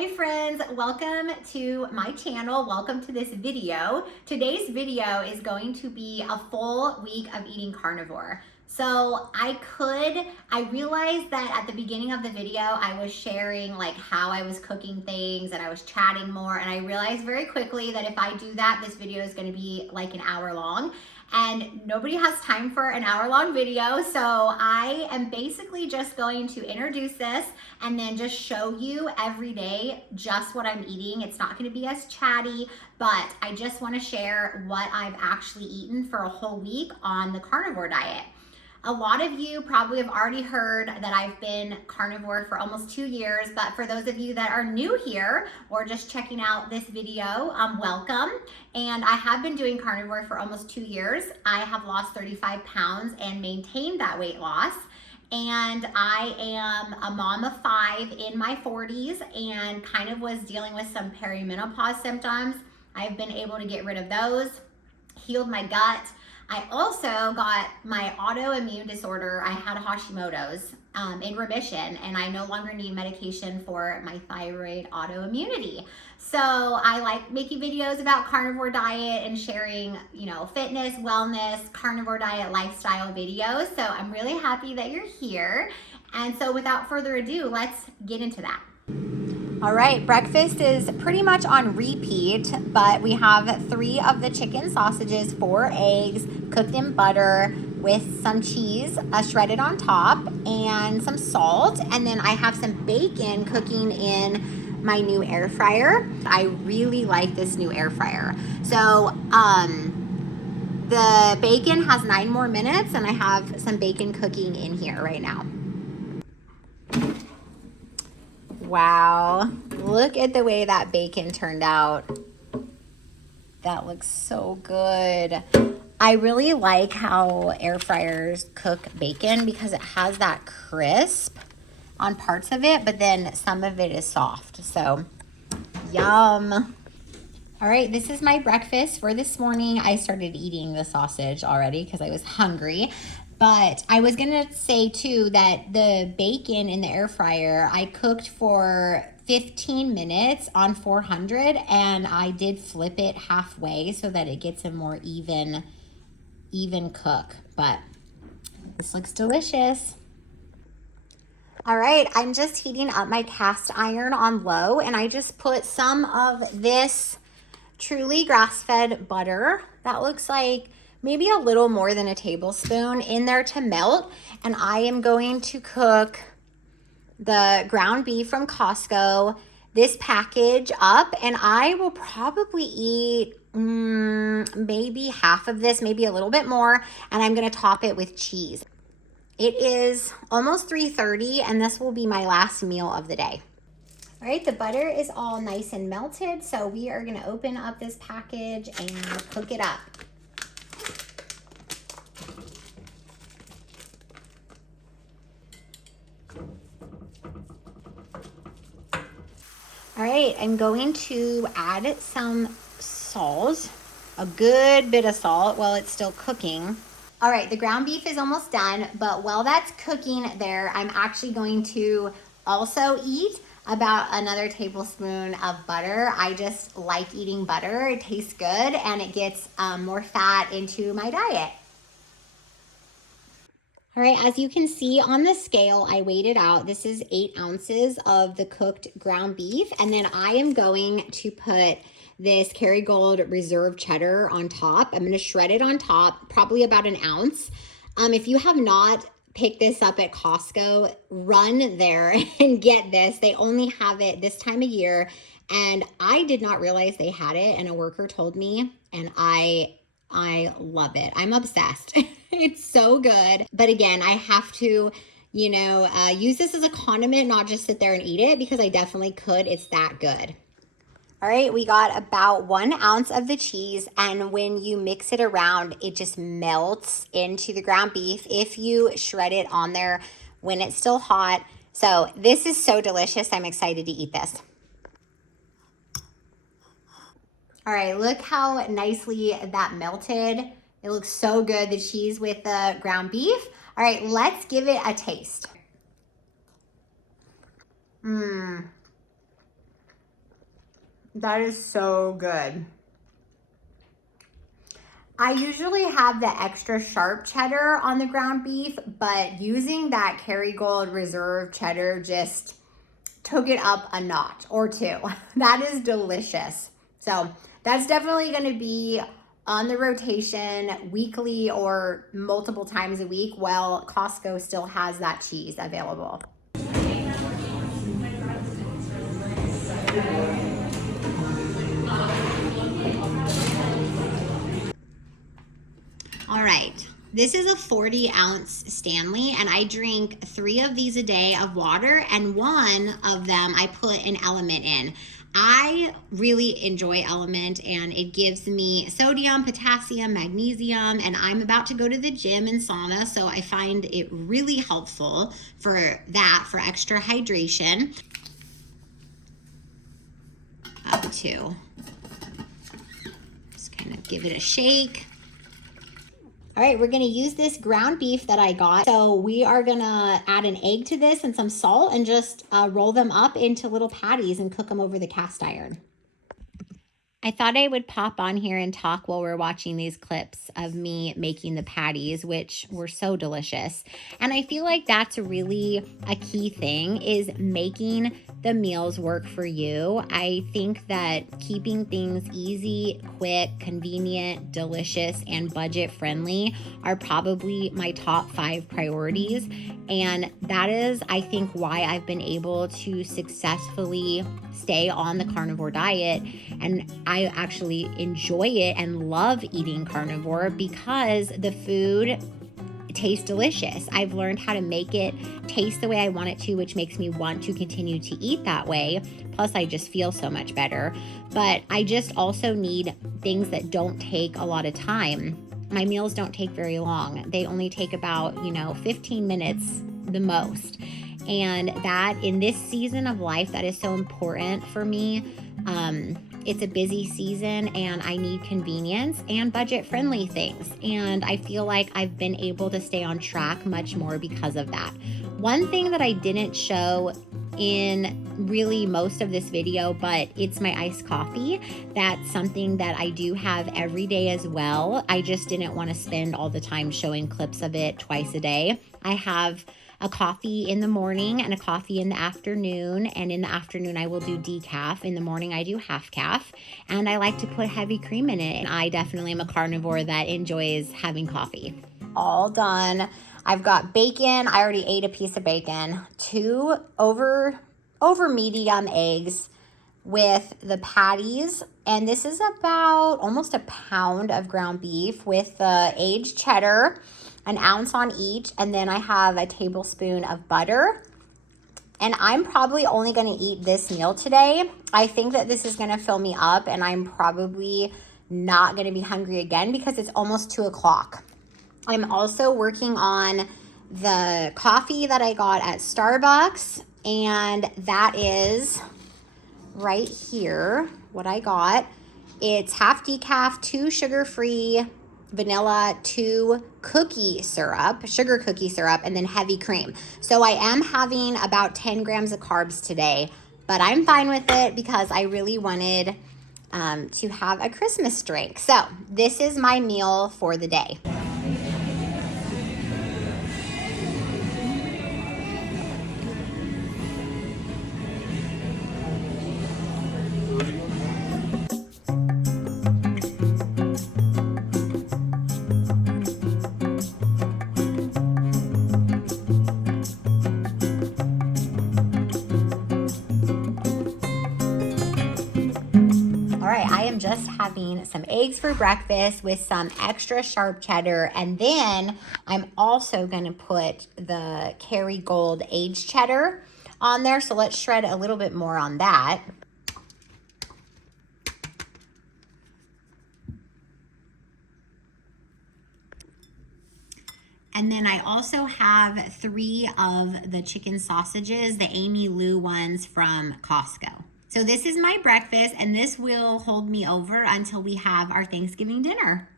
Hi friends, welcome to my channel. Welcome to this video. Today's video is going to be a full week of eating carnivore. So I realized that at the beginning of the video, I was sharing like how I was cooking things and I was chatting more. And I realized very quickly that if I do that, this video is gonna be like an hour long. And nobody has time for an hour-long video, so I am basically just going to introduce this and then just show you every day just what I'm eating. It's not gonna be as chatty, but I just wanna share what I've actually eaten for a whole week on the carnivore diet. A lot of you probably have already heard that I've been carnivore for almost 2 years, but for those of you that are new here or just checking out this video, welcome. And I have been doing carnivore for almost 2 years. I have lost 35 pounds and maintained that weight loss. And I am a mom of 5 in my 40s and kind of was dealing with some perimenopause symptoms. I've been able to get rid of those, healed my gut. I also got my autoimmune disorder. I had Hashimoto's in remission, and I no longer need medication for my thyroid autoimmunity. So I like making videos about carnivore diet and sharing, fitness, wellness, carnivore diet, lifestyle videos. So I'm really happy that you're here. And so without further ado, let's get into that. All right, breakfast is pretty much on repeat, but we have 3 of the chicken sausages, 4 eggs, cooked in butter with some cheese shredded on top and some salt. And then I have some bacon cooking in my new air fryer. I really like this new air fryer. So the bacon has 9 more minutes and I have some bacon cooking in here right now. Wow, look at the way that bacon turned out. That looks so good. I really like how air fryers cook bacon because it has that crisp on parts of it, but then some of it is soft. So, yum. All right, this is my breakfast for this morning. I started eating the sausage already because I was hungry. But I was gonna say too that the bacon in the air fryer, I cooked for 15 minutes on 400 and I did flip it halfway so that it gets a more even cook. But this looks delicious. All right, I'm just heating up my cast iron on low and I just put some of this truly grass-fed butter. That looks like maybe a little more than a tablespoon in there to melt. And I am going to cook the ground beef from Costco, this package up, and I will probably eat maybe half of this, maybe a little bit more, and I'm gonna top it with cheese. It is almost 3:30 and this will be my last meal of the day. All right, the butter is all nice and melted, so we are gonna open up this package and cook it up. All right, I'm going to add some salt, a good bit of salt while it's still cooking. All right, the ground beef is almost done, but while that's cooking there, I'm actually going to also eat about another tablespoon of butter. I just like eating butter. It tastes good and it gets more fat into my diet. All right, as you can see on the scale, I weighed it out. This is 8 ounces of the cooked ground beef. And then I am going to put this Kerrygold Reserve cheddar on top. I'm gonna shred it on top, probably about an ounce. If you have not picked this up at Costco, run there and get this. They only have it this time of year. And I did not realize they had it, and a worker told me, and I love it. I'm obsessed. It's so good. But again, I have to, use this as a condiment, not just sit there and eat it, because I definitely could. It's that good. All right, we got about 1 ounce of the cheese, and when you mix it around, it just melts into the ground beef if you shred it on there when it's still hot. So this is so delicious. I'm excited to eat this. All right, look how nicely that melted. It looks so good, the cheese with the ground beef. All right, let's give it a taste. That is so good. I usually have the extra sharp cheddar on the ground beef, but using that Kerrygold Reserve cheddar just took it up a notch or two. That is delicious. So that's definitely going to be on the rotation weekly or multiple times a week while Costco still has that cheese available. All right, this is a 40-ounce Stanley, and I drink 3 of these a day of water, and 1 of them I put an element in. I really enjoy Element, and it gives me sodium, potassium, magnesium, and I'm about to go to the gym and sauna, so I find it really helpful for that, for extra hydration. Up to, just kind of give it a shake. All right, we're gonna use this ground beef that I got. So we are gonna add an egg to this and some salt and just roll them up into little patties and cook them over the cast iron. I thought I would pop on here and talk while we're watching these clips of me making the patties, which were so delicious. And I feel like that's really a key thing, is making the meals work for you. I think that keeping things easy, quick, convenient, delicious, and budget friendly are probably my top 5 priorities. And that is, I think, why I've been able to successfully stay on the carnivore diet. And I actually enjoy it and love eating carnivore because the food tastes delicious. I've learned how to make it taste the way I want it to, which makes me want to continue to eat that way. Plus, I just feel so much better. But I just also need things that don't take a lot of time. My meals don't take very long. They only take about, 15 minutes the most. And that, in this season of life, that is so important for me. It's a busy season and I need convenience and budget-friendly things. And I feel like I've been able to stay on track much more because of that. One thing that I didn't show in really most of this video, but it's my iced coffee. That's something that I do have every day as well. I just didn't want to spend all the time showing clips of it twice a day. I have a coffee in the morning and a coffee in the afternoon. And in the afternoon, I will do decaf. In the morning, I do half calf. And I like to put heavy cream in it. And I definitely am a carnivore that enjoys having coffee. All done. I've got bacon. I already ate a piece of bacon. 2 over medium eggs with the patties. And this is about almost a pound of ground beef with the aged cheddar, an ounce on each, and then I have a tablespoon of butter. And I'm probably only going to eat this meal today. I think that this is going to fill me up, and I'm probably not going to be hungry again because it's almost 2 o'clock. I'm also working on the coffee that I got at Starbucks, and that is right here, what I got. It's half decaf, 2 sugar-free, vanilla, 2 sugar cookie syrup, and then heavy cream. So I am having about 10 grams of carbs today, but I'm fine with it because I really wanted to have a Christmas drink. So this is my meal for the day. Just having some eggs for breakfast with some extra sharp cheddar, and then I'm also going to put the Kerrygold aged cheddar on there. So let's shred a little bit more on that. And then I also have 3 of the chicken sausages, the Amy Lou ones from Costco. So this is my breakfast, and this will hold me over until we have our Thanksgiving dinner.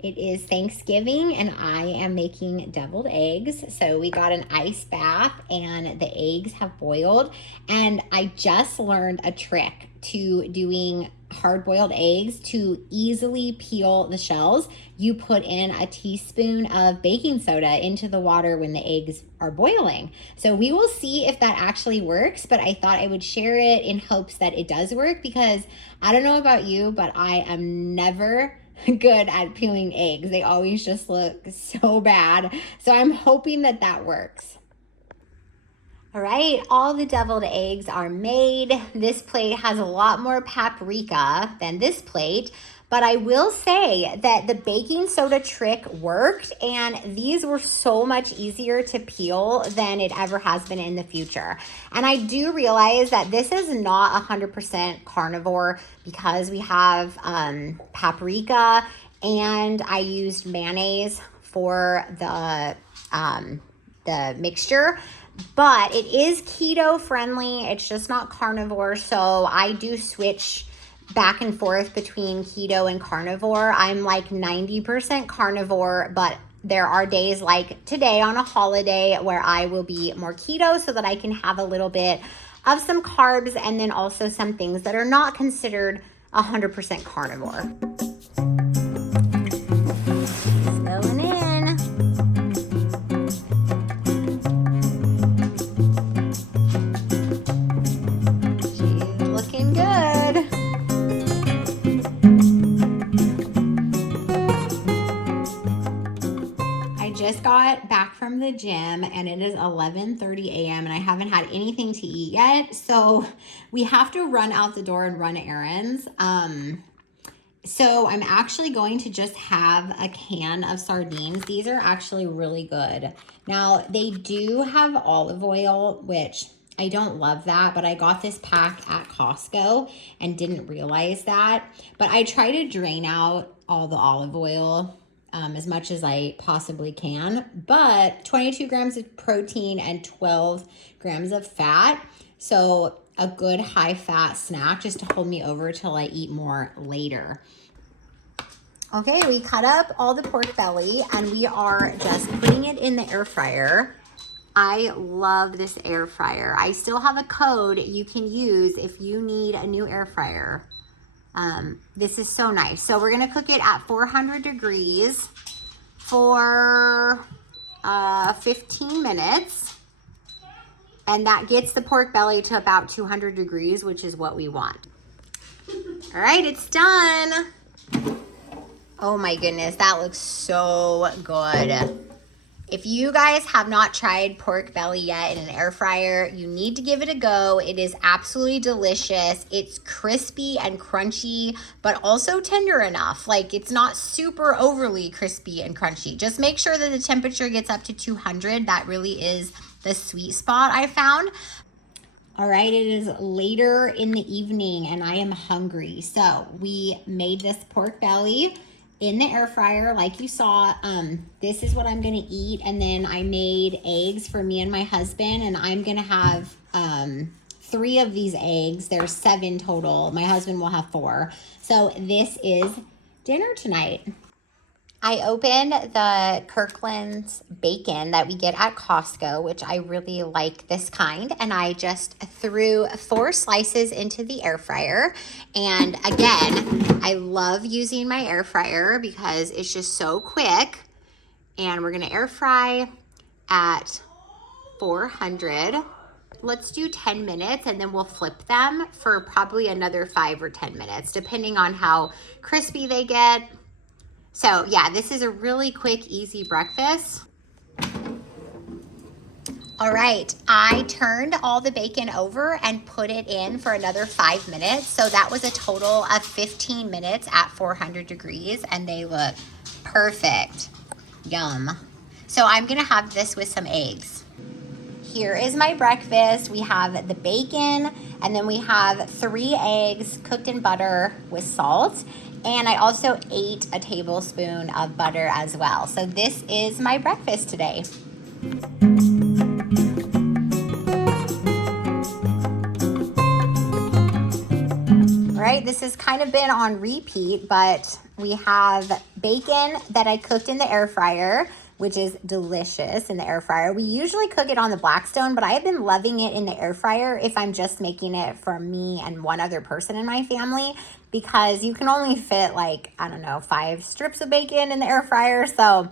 It is Thanksgiving, and I am making deviled eggs. So we got an ice bath, and the eggs have boiled. And I just learned a trick to doing hard-boiled eggs, to easily peel the shells, you put in a teaspoon of baking soda into the water when the eggs are boiling. So we will see if that actually works, but I thought I would share it in hopes that it does work, because I don't know about you, but I am never good at peeling eggs. They always just look so bad. So I'm hoping that that works. All right, all the deviled eggs are made. This plate has a lot more paprika than this plate, but I will say that the baking soda trick worked, and these were so much easier to peel than it ever has been in the future. And I do realize that this is not 100% carnivore because we have paprika, and I used mayonnaise for the mixture. But it is keto friendly. It's just not carnivore. So I do switch back and forth between keto and carnivore. I'm like 90% carnivore, but there are days like today on a holiday where I will be more keto so that I can have a little bit of some carbs and then also some things that are not considered 100% carnivore. Spilling in. Just got back from the gym and it is 11:30 a.m. and I haven't had anything to eat yet. So we have to run out the door and run errands. So I'm actually going to just have a can of sardines. These are actually really good. Now they do have olive oil, which I don't love that, but I got this pack at Costco and didn't realize that. But I try to drain out all the olive oil as much as I possibly can, but 22 grams of protein and 12 grams of fat. So a good high fat snack just to hold me over till I eat more later. Okay, we cut up all the pork belly and we are just putting it in the air fryer. I love this air fryer. I still have a code you can use if you need a new air fryer. This is so nice. So we're gonna cook it at 400 degrees for 15 minutes. And that gets the pork belly to about 200 degrees, which is what we want. All right, it's done. Oh my goodness, that looks so good. If you guys have not tried pork belly yet in an air fryer, you need to give it a go. It is absolutely delicious. It's crispy and crunchy, but also tender enough. Like, it's not super overly crispy and crunchy. Just make sure that the temperature gets up to 200. That really is the sweet spot I found. All right, it is later in the evening and I am hungry. So we made this pork belly in the air fryer like you saw. This is what I'm gonna eat, and then I made eggs for me and my husband, and I'm gonna have 3 of these eggs. There's 7 total. My husband will have 4. So this is dinner tonight. I opened the Kirkland's bacon that we get at Costco, which I really like this kind, and I just threw 4 slices into the air fryer. And again, I love using my air fryer because it's just so quick. And we're gonna air fry at 400. Let's do 10 minutes and then we'll flip them for probably another 5 or 10 minutes, depending on how crispy they get. So yeah, this is a really quick, easy breakfast. All right, I turned all the bacon over and put it in for another 5 minutes. So that was a total of 15 minutes at 400 degrees, and they look perfect. Yum. So I'm gonna have this with some eggs. Here is my breakfast. We have the bacon, and then we have 3 eggs cooked in butter with salt. And I also ate a tablespoon of butter as well. So this is my breakfast today. All right, this has kind of been on repeat, but we have bacon that I cooked in the air fryer, which is delicious in the air fryer. We usually cook it on the Blackstone, but I have been loving it in the air fryer if I'm just making it for me and one other person in my family, because you can only fit like, I don't know, 5 strips of bacon in the air fryer. So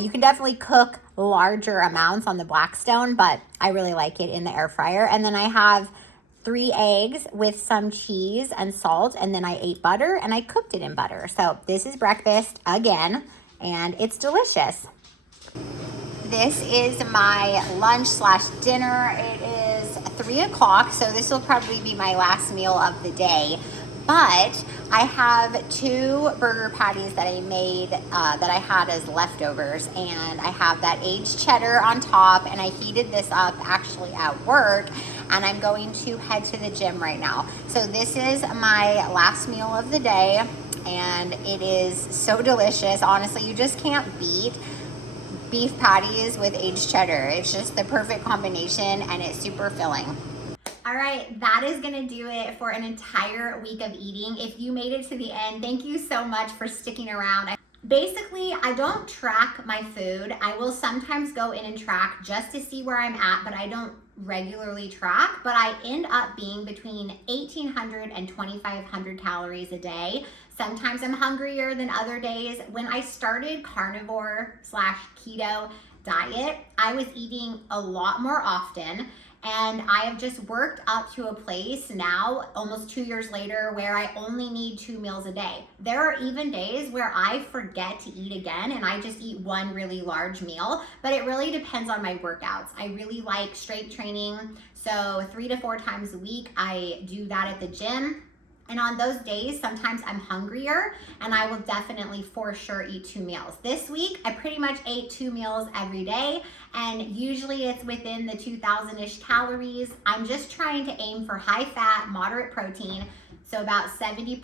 you can definitely cook larger amounts on the Blackstone, but I really like it in the air fryer. And then I have 3 eggs with some cheese and salt, and then I ate butter and I cooked it in butter. So this is breakfast again, and it's delicious. This is my lunch / dinner. It is 3 o'clock, so this will probably be my last meal of the day. But I have 2 burger patties that I made that I had as leftovers, and I have that aged cheddar on top, and I heated this up actually at work, and I'm going to head to the gym right now. So this is my last meal of the day, and it is so delicious. Honestly, you just can't beat beef patties with aged cheddar. It's just the perfect combination, and it's super filling. All right, that is gonna do it for an entire week of eating. If you made it to the end, thank you so much for sticking around. Basically, I don't track my food. I will sometimes go in and track just to see where I'm at, but I don't regularly track. But I end up being between 1,800 and 2,500 calories a day. Sometimes I'm hungrier than other days. When I started carnivore / keto diet, I was eating a lot more often. And I have just worked up to a place now, almost 2 years later, where I only need 2 meals a day. There are even days where I forget to eat again and I just eat 1 really large meal, but it really depends on my workouts. I really like strength training, so 3 to 4 times a week, I do that at the gym. And on those days, sometimes I'm hungrier and I will definitely for sure eat 2 meals. This week, I pretty much ate 2 meals every day, and usually it's within the 2,000-ish calories. I'm just trying to aim for high fat, moderate protein. So about 70%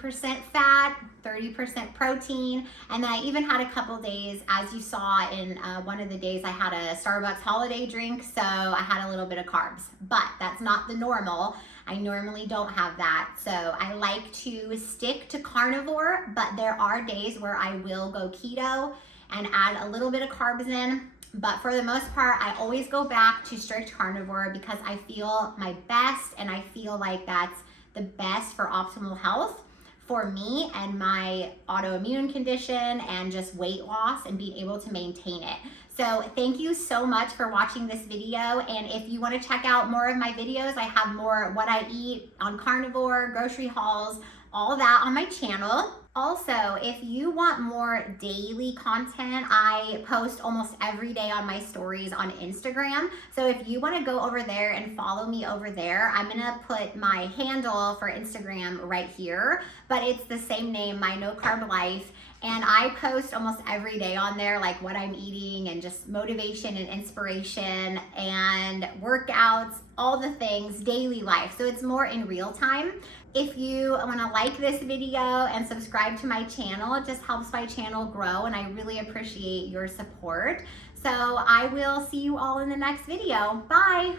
fat, 30% protein. And then I even had a couple days, as you saw in one of the days, I had a Starbucks holiday drink. So I had a little bit of carbs, but that's not the normal. I normally don't have that. So I like to stick to carnivore, but there are days where I will go keto and add a little bit of carbs in. But for the most part, I always go back to strict carnivore because I feel my best, and I feel like that's the best for optimal health for me and my autoimmune condition and just weight loss and being able to maintain it. So thank you so much for watching this video. And if you want to check out more of my videos, I have more what I eat on carnivore, grocery hauls, all that on my channel. Also, if you want more daily content, I post almost every day on my stories on Instagram. So if you want to go over there and follow me over there, I'm going to put my handle for Instagram right here, but it's the same name, My No Carb Life. And I post almost every day on there, like what I'm eating and just motivation and inspiration and workouts, all the things, daily life. So it's more in real time. If you want to like this video and subscribe to my channel, it just helps my channel grow, and I really appreciate your support. So I will see you all in the next video. Bye.